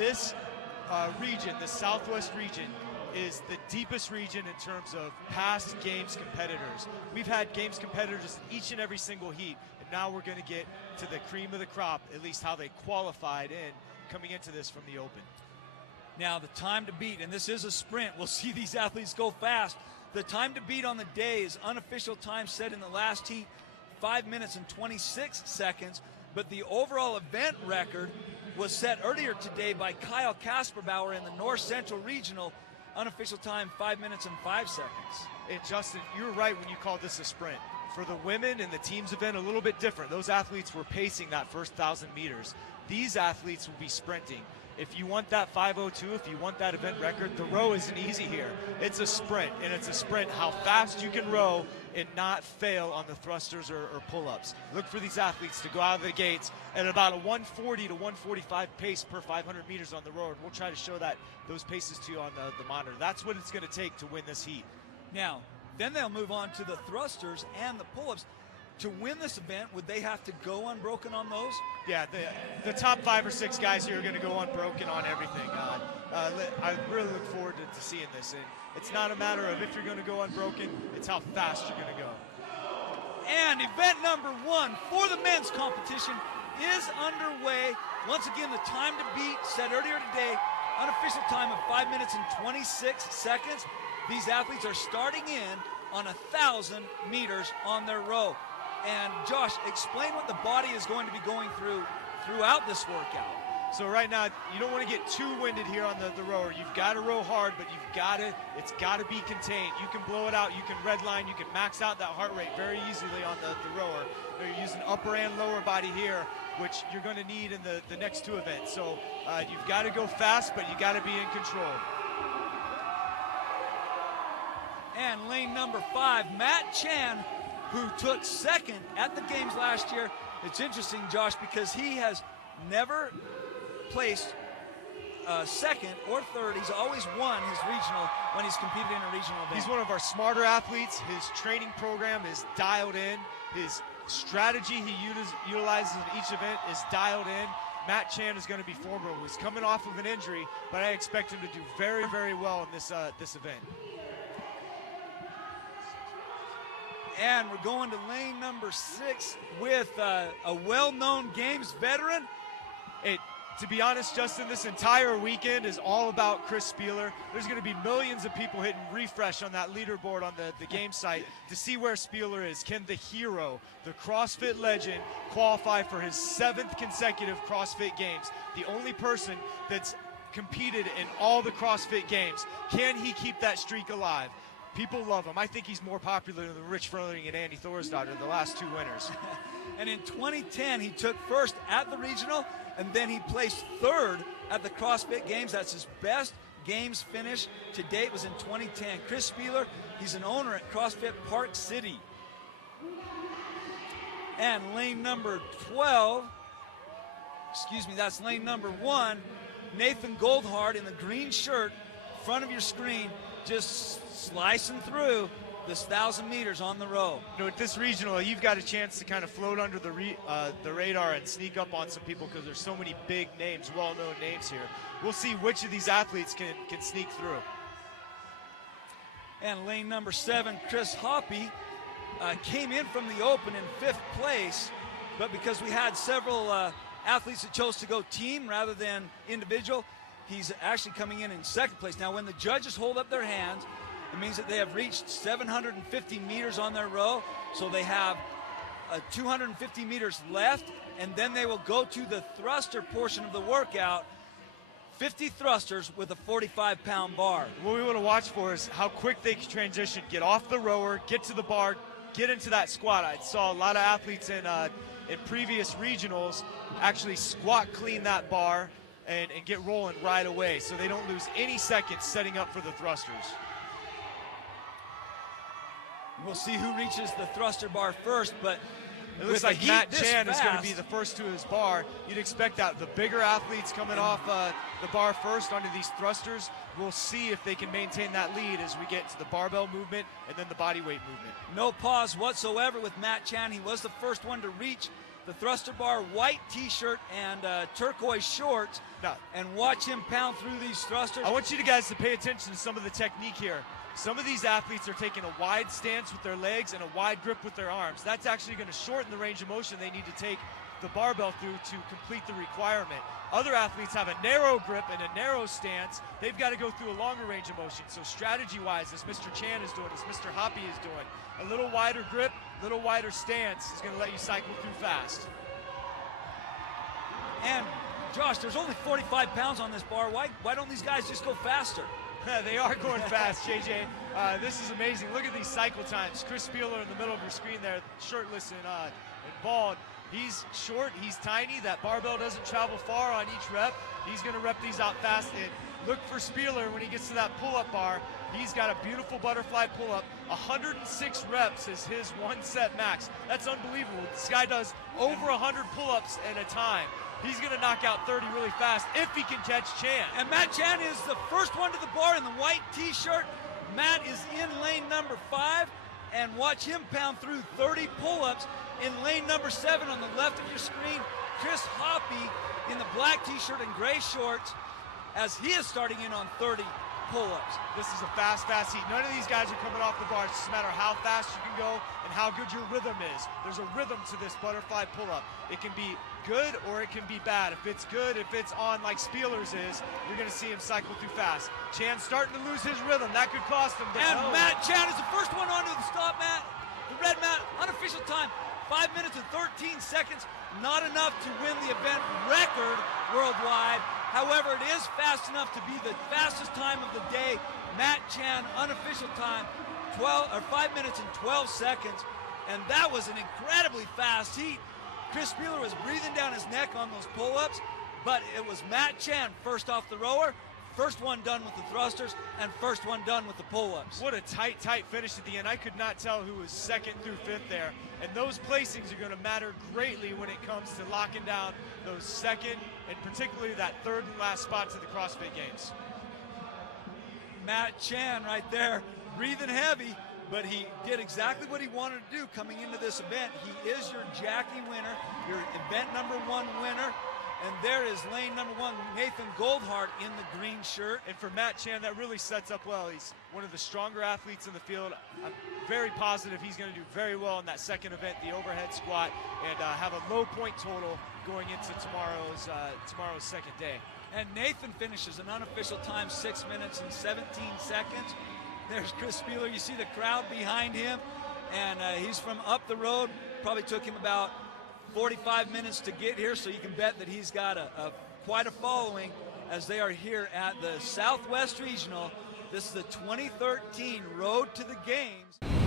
this region, the Southwest region, is the deepest region in terms of past games competitors. We've had games competitors in each and every single heat, and now we're going to get to the cream of the crop, at least how they qualified in coming into this from the open. Now the time to beat, and this is a sprint, we'll see these athletes go fast. The time to beat on the day is unofficial time set in the last heat, 5 minutes and 26 seconds, but the overall event record was set earlier today by Kyle Kasperbauer in the North Central Regional. Unofficial time, 5 minutes and 5 seconds. And Justin, you're right when you called this a sprint. For the women in the teams event, a little bit different. Those athletes were pacing that first 1,000 meters. These athletes will be sprinting. If you want that 5:02, if you want that event record, the row isn't easy here. It's a sprint, and it's a sprint how fast you can row and not fail on the thrusters or pull-ups. Look for these athletes to go out of the gates at about a 140 to 145 pace per 500 meters on the road. We'll try to show those paces to you on the monitor. That's what it's going to take to win this heat. Now, then they'll move on to the thrusters and the pull-ups. To win this event, would they have to go unbroken on those? Yeah, the top 5 or 6 guys here are going to go unbroken on everything. I really look forward to seeing this. And it's not a matter of if you're going to go unbroken, it's how fast you're going to go. And event number 1 for the men's competition is underway. Once again, the time to beat set earlier today, unofficial time of 5 minutes and 26 seconds. These athletes are starting in on 1,000 meters on their row. And Josh, explain what the body is going to be going throughout this workout. So right now, you don't want to get too winded here on the rower. You've got to row hard, but it's got to be contained. You can blow it out, you can redline, you can max out that heart rate very easily on the rower. You're using upper and lower body here, which you're going to need in the next 2 events. So you've got to go fast, but you got to be in control. And lane number 5, Matt Chan, who took second at the games last year. It's interesting, Josh, because he has never placed second or third. He's always won his regional when he's competed in a regional event. He's one of our smarter athletes. His training program is dialed in. His strategy he utilizes in each event is dialed in. Matt Chan is going to be formidable. He's coming off of an injury, but I expect him to do very, very well in this event. And we're going to lane number 6 with a well-known games veteran. To be honest, Justin, this entire weekend is all about Chris Spieler. There's going to be millions of people hitting refresh on that leaderboard on the game site to see where Spieler is. Can the hero, the CrossFit legend, qualify for his 7th consecutive CrossFit Games? The only person that's competed in all the CrossFit Games. Can he keep that streak alive? People love him. I think he's more popular than Rich Froning and Andy Thorsdottir, the last 2 winners. And in 2010, he took first at the regional, and then he placed 3rd at the CrossFit Games. That's his best games finish to date, was in 2010. Chris Spieler, he's an owner at CrossFit Park City. And lane number 12, that's lane number 1, Nathan Goldhart in the green shirt, front of your screen, just slicing through this 1,000 meters on the row. You know, at this regional, you've got a chance to kind of float under the radar and sneak up on some people because there's so many big names, well-known names here. We'll see which of these athletes can sneak through. And lane number 7, Chris Hoppy, came in from the open in 5th place, but because we had several athletes that chose to go team rather than individual, he's actually coming in 2nd place. Now, when the judges hold up their hands, it means that they have reached 750 meters on their row, so they have 250 meters left, and then they will go to the thruster portion of the workout, 50 thrusters with a 45-pound bar. What we want to watch for is how quick they can transition, get off the rower, get to the bar, get into that squat. I saw a lot of athletes in previous regionals actually squat clean that bar and get rolling right away, so they don't lose any seconds setting up for the thrusters. We'll see who reaches the thruster bar first, but it looks like Matt Chan is going to be the first to his bar. You'd expect that. The bigger athletes coming off the bar first onto these thrusters, we'll see if they can maintain that lead as we get to the barbell movement and then the body weight movement. No pause whatsoever with Matt Chan. He was the first one to reach the thruster bar, white t-shirt, and turquoise shorts, No. and watch him pound through these thrusters. I want you guys to pay attention to some of the technique here. Some of these athletes are taking a wide stance with their legs and a wide grip with their arms. That's actually going to shorten the range of motion they need to take the barbell through to complete the requirement. Other athletes have a narrow grip and a narrow stance. They've got to go through a longer range of motion. So strategy-wise, as Mr. Chan is doing, as Mr. Hoppy is doing, a little wider grip, a little wider stance is going to let you cycle through fast. And Josh, there's only 45 pounds on this bar. Why don't these guys just go faster? They are going fast, JJ. This is amazing. Look at these cycle times. Chris Spieler in the middle of your screen there, shirtless and bald. He's short, he's tiny. That barbell doesn't travel far on each rep. He's going to rep these out fast. And look for Spieler when he gets to that pull-up bar. He's got a beautiful butterfly pull-up. 106 reps is his one set max. That's unbelievable. This guy does over 100 pull-ups at a time. He's going to knock out 30 really fast if he can catch Chan. And Matt Chan is the first one to the bar in the white t-shirt. Matt is in lane number 5, and watch him pound through 30 pull-ups in lane number 7 on the left of your screen. Chris Hoppy in the black t-shirt and gray shorts as he is starting in on 30 pull-ups. This is a fast heat. None of these guys are coming off the bar. It's just a matter of how fast you can go and how good your rhythm is. There's a rhythm to this butterfly pull-up. It can be good or it can be bad. If it's good, if it's on like Spieler's is, you're going to see him cycle through fast. Chan's starting to lose his rhythm. That could cost him. And Matt Chan is the first one onto the stop mat. The red mat, unofficial time, 5 minutes and 13 seconds. Not enough to win the event record worldwide. However, it is fast enough to be the fastest time of the day. Matt Chan, unofficial time, 5 minutes and 12 seconds. And that was an incredibly fast heat. Chris Spieler was breathing down his neck on those pull-ups, but it was Matt Chan first off the rower, first one done with the thrusters, and first one done with the pull-ups. What a tight finish at the end. I could not tell who was second through fifth there. And those placings are going to matter greatly when it comes to locking down those second and particularly that third and last spot to the CrossFit Games. Matt Chan right there, breathing heavy, but he did exactly what he wanted to do coming into this event. He is your Jackie winner, your event number 1 winner. And there is lane number 1, Nathan Goldhart in the green shirt. And for Matt Chan, that really sets up well. He's one of the stronger athletes in the field. I'm very positive he's going to do very well in that second event, the overhead squat, and have a low point total going into tomorrow's second day. And Nathan finishes an unofficial time, 6 minutes and 17 seconds. There's Chris Spieler. You see the crowd behind him, and he's from up the road. Probably took him about 45 minutes to get here, so you can bet that he's got quite a following as they are here at the Southwest Regional. This is the 2013 Road to the Games.